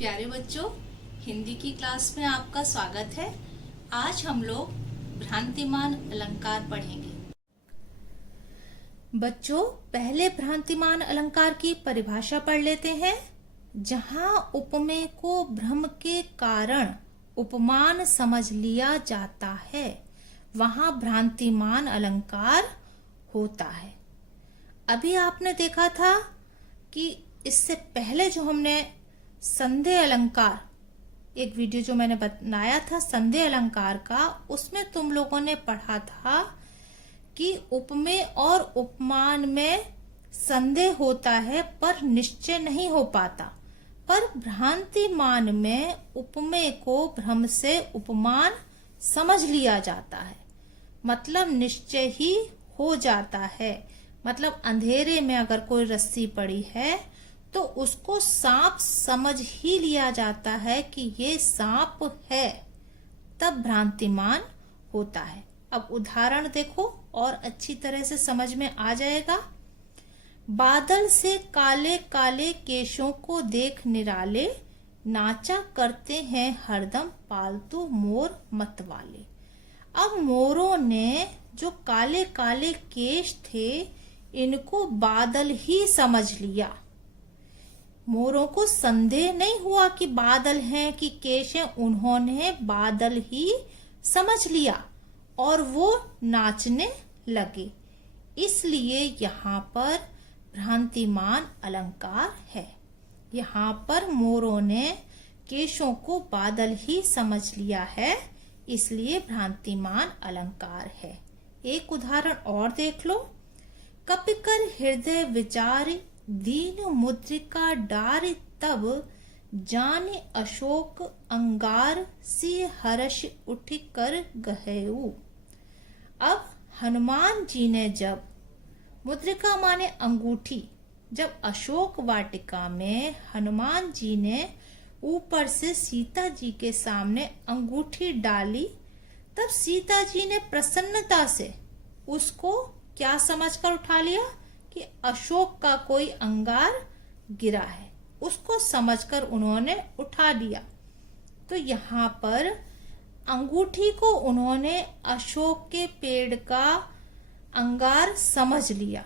प्यारे बच्चों, हिंदी की क्लास में आपका स्वागत है। आज हम लोग भ्रांतिमान अलंकार पढ़ेंगे। बच्चों, पहले भ्रांतिमान अलंकार की परिभाषा पढ़ लेते हैं। जहां उपमेय को भ्रम के कारण उपमान समझ लिया जाता है, वहां भ्रांतिमान अलंकार होता है। अभी आपने देखा था कि इससे पहले जो हमने संदेह अलंकार, एक वीडियो जो मैंने बनाया था संदेह अलंकार का, उसमें तुम लोगों ने पढ़ा था कि उपमेय और उपमान में संदेह होता है पर निश्चय नहीं हो पाता, पर भ्रांतिमान में उपमेय को भ्रम से उपमान समझ लिया जाता है, मतलब निश्चय ही हो जाता है। मतलब अंधेरे में अगर कोई रस्सी पड़ी है तो उसको सांप समझ ही लिया जाता है कि ये सांप है, तब भ्रांतिमान होता है। अब उदाहरण देखो और अच्छी तरह से समझ में आ जाएगा। बादल से काले काले केशों को देख निराले, नाचा करते हैं हरदम पालतू मोर मतवाले। अब मोरों ने जो काले काले केश थे, इनको बादल ही समझ लिया। मोरों को संदेह नहीं हुआ कि बादल हैं कि केश हैं, उन्होंने बादल ही समझ लिया और वो नाचने लगे। इसलिए यहाँ पर भ्रांतिमान अलंकार है। यहाँ पर मोरों ने केशों को बादल ही समझ लिया है, इसलिए भ्रांतिमान अलंकार है। एक उदाहरण और देख लो। कपिकर हृदय विचार, दीन मुद्रिका डार, तब जाने अशोक अंगार, सी हर्ष उठ कर गहेऊ। अब हनुमान जी ने जब, मुद्रिका माने अंगूठी, जब अशोक वाटिका में हनुमान जी ने ऊपर से सीता जी के सामने अंगूठी डाली, तब सीता जी ने प्रसन्नता से उसको क्या समझकर उठा लिया कि अशोक का कोई अंगार गिरा है, उसको समझकर उन्होंने उठा लिया। तो यहाँ पर अंगूठी को उन्होंने अशोक के पेड़ का अंगार समझ लिया,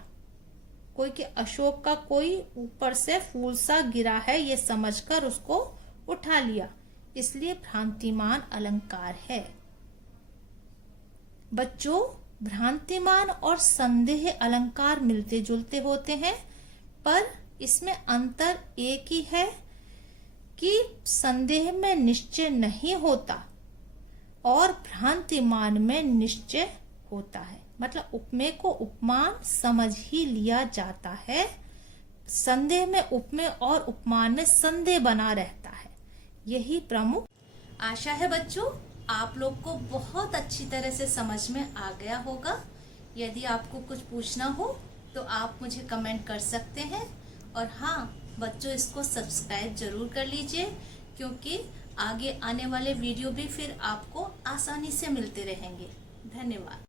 कोई कि अशोक का कोई ऊपर से फूल सा गिरा है, ये समझकर उसको उठा लिया, इसलिए भ्रांतिमान अलंकार है। बच्चों, भ्रांतिमान और संदेह अलंकार मिलते जुलते होते हैं, पर इसमें अंतर एक ही है कि संदेह में निश्चय नहीं होता और भ्रांतिमान में निश्चय होता है। मतलब उपमेय को उपमान समझ ही लिया जाता है, संदेह में उपमेय और उपमान में संदेह बना रहता है। यही प्रमुख। आशा है बच्चों आप लोग को बहुत अच्छी तरह से समझ में आ गया होगा। यदि आपको कुछ पूछना हो तो आप मुझे कमेंट कर सकते हैं। और हाँ बच्चों, इसको सब्सक्राइब जरूर कर लीजिए, क्योंकि आगे आने वाले वीडियो भी फिर आपको आसानी से मिलते रहेंगे। धन्यवाद।